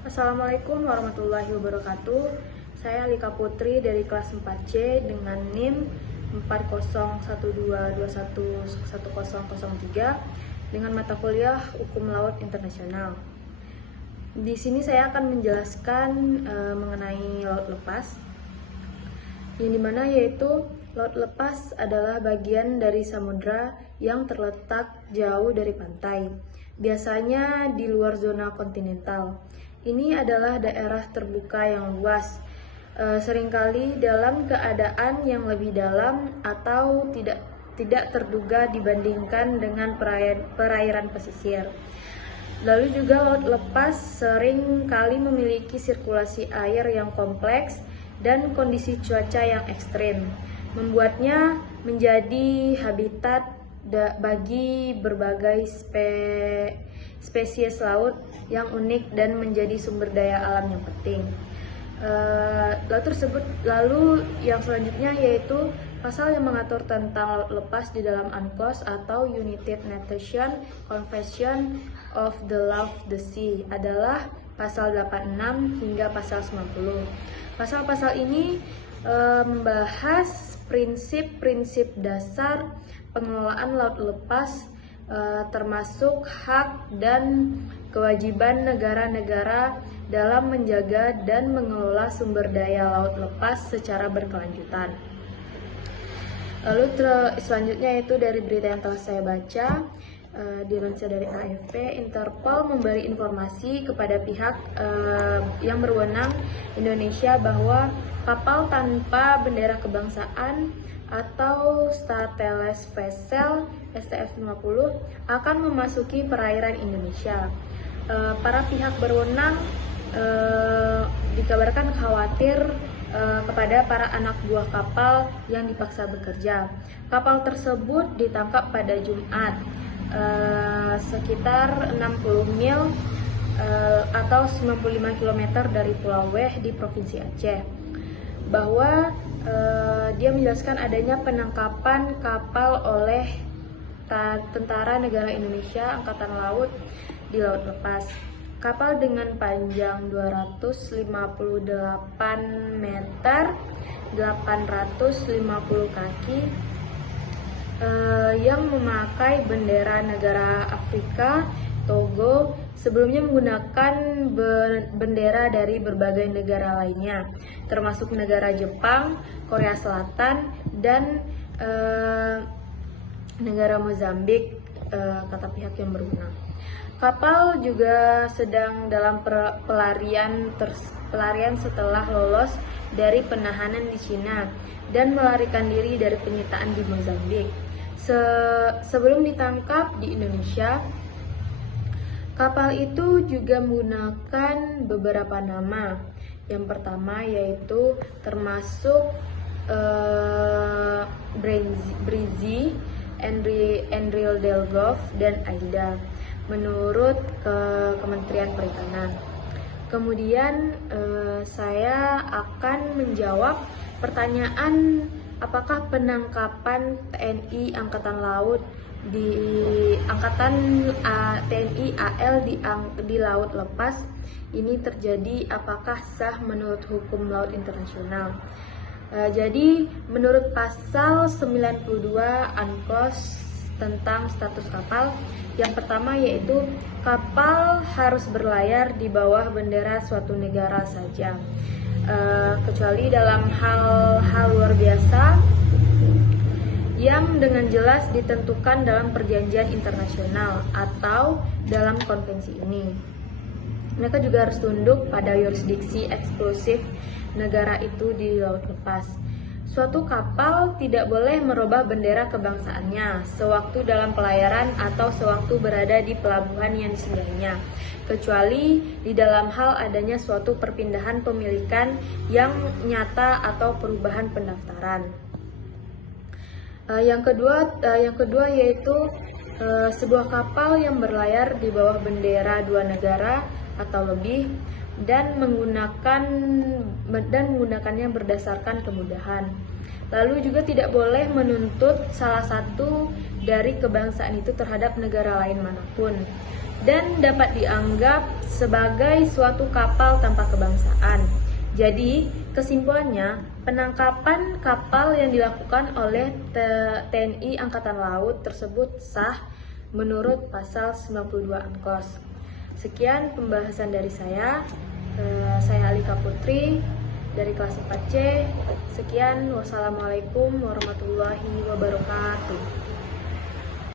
Assalamualaikum warahmatullahi wabarakatuh. Saya Alika Putri dari kelas 4C dengan NIM 4012211003 dengan mata kuliah Hukum Laut Internasional. Di sini saya akan menjelaskan mengenai laut lepas, yang dimana yaitu laut lepas adalah bagian dari samudra yang terletak jauh dari pantai, biasanya di luar zona kontinental. Ini adalah daerah terbuka yang luas, seringkali dalam keadaan yang lebih dalam atau tidak terduga dibandingkan dengan perairan pesisir. Lalu juga laut lepas sering kali memiliki sirkulasi air yang kompleks dan kondisi cuaca yang ekstrim, membuatnya menjadi habitat bagi berbagai spesies laut yang unik dan menjadi sumber daya alam yang penting. Lalu yang selanjutnya yaitu pasal yang mengatur tentang laut lepas di dalam UNCLOS atau United Nations Convention of the Law of the Sea adalah pasal 86 hingga pasal 90. Pasal-pasal ini membahas prinsip-prinsip dasar pengelolaan laut lepas, termasuk hak dan kewajiban negara-negara dalam menjaga dan mengelola sumber daya laut lepas secara berkelanjutan. Lalu selanjutnya itu dari berita yang telah saya baca, dilansir dari AFP, Interpol memberi informasi kepada pihak yang berwenang Indonesia bahwa kapal tanpa bendera kebangsaan atau Stateless Vessel STF-50 akan memasuki perairan Indonesia. Para pihak berwenang dikabarkan khawatir kepada para anak buah kapal yang dipaksa bekerja. Kapal tersebut ditangkap pada Jumat sekitar 60 mil atau 95 km dari Pulau Weh di Provinsi Aceh, bahwa dia menjelaskan adanya penangkapan kapal oleh tentara negara Indonesia Angkatan Laut di laut lepas. Kapal dengan panjang 258 meter, 850 kaki, yang memakai bendera negara Afrika, Togo, sebelumnya menggunakan bendera dari berbagai negara lainnya, termasuk negara Jepang, Korea Selatan, dan negara Mozambik, kata pihak yang berwenang. Kapal juga sedang dalam pelarian setelah lolos dari penahanan di Cina dan melarikan diri dari penyitaan di Mozambik. Sebelum ditangkap di Indonesia, kapal itu juga menggunakan beberapa nama. Yang pertama yaitu termasuk Breezy, Enril Delgov, dan Aida menurut Kementerian Perikanan. Kemudian saya akan menjawab pertanyaan apakah penangkapan TNI Angkatan Laut di TNI AL di laut lepas ini terjadi, apakah sah menurut hukum laut internasional. Jadi menurut pasal 92 UNCLOS tentang status kapal, yang pertama yaitu kapal harus berlayar di bawah bendera suatu negara saja, kecuali dalam hal luar biasa yang dengan jelas ditentukan dalam perjanjian internasional atau dalam konvensi ini. Mereka juga harus tunduk pada yurisdiksi eksklusif negara itu di laut lepas. Suatu kapal tidak boleh merubah bendera kebangsaannya sewaktu dalam pelayaran atau sewaktu berada di pelabuhan yang disinggahinya, kecuali di dalam hal adanya suatu perpindahan pemilikan yang nyata atau perubahan pendaftaran. Yang kedua yaitu sebuah kapal yang berlayar di bawah bendera dua negara atau lebih dan menggunakannya berdasarkan kemudahan. Lalu juga tidak boleh menuntut salah satu dari kebangsaan itu terhadap negara lain manapun. dan dapat dianggap sebagai suatu kapal tanpa kebangsaan. Jadi, kesimpulannya, penangkapan kapal yang dilakukan oleh TNI Angkatan Laut tersebut sah menurut pasal 92 UNCLOS. Sekian pembahasan dari saya. Saya Alika Putri dari kelas 4C. Sekian, wassalamualaikum warahmatullahi wabarakatuh.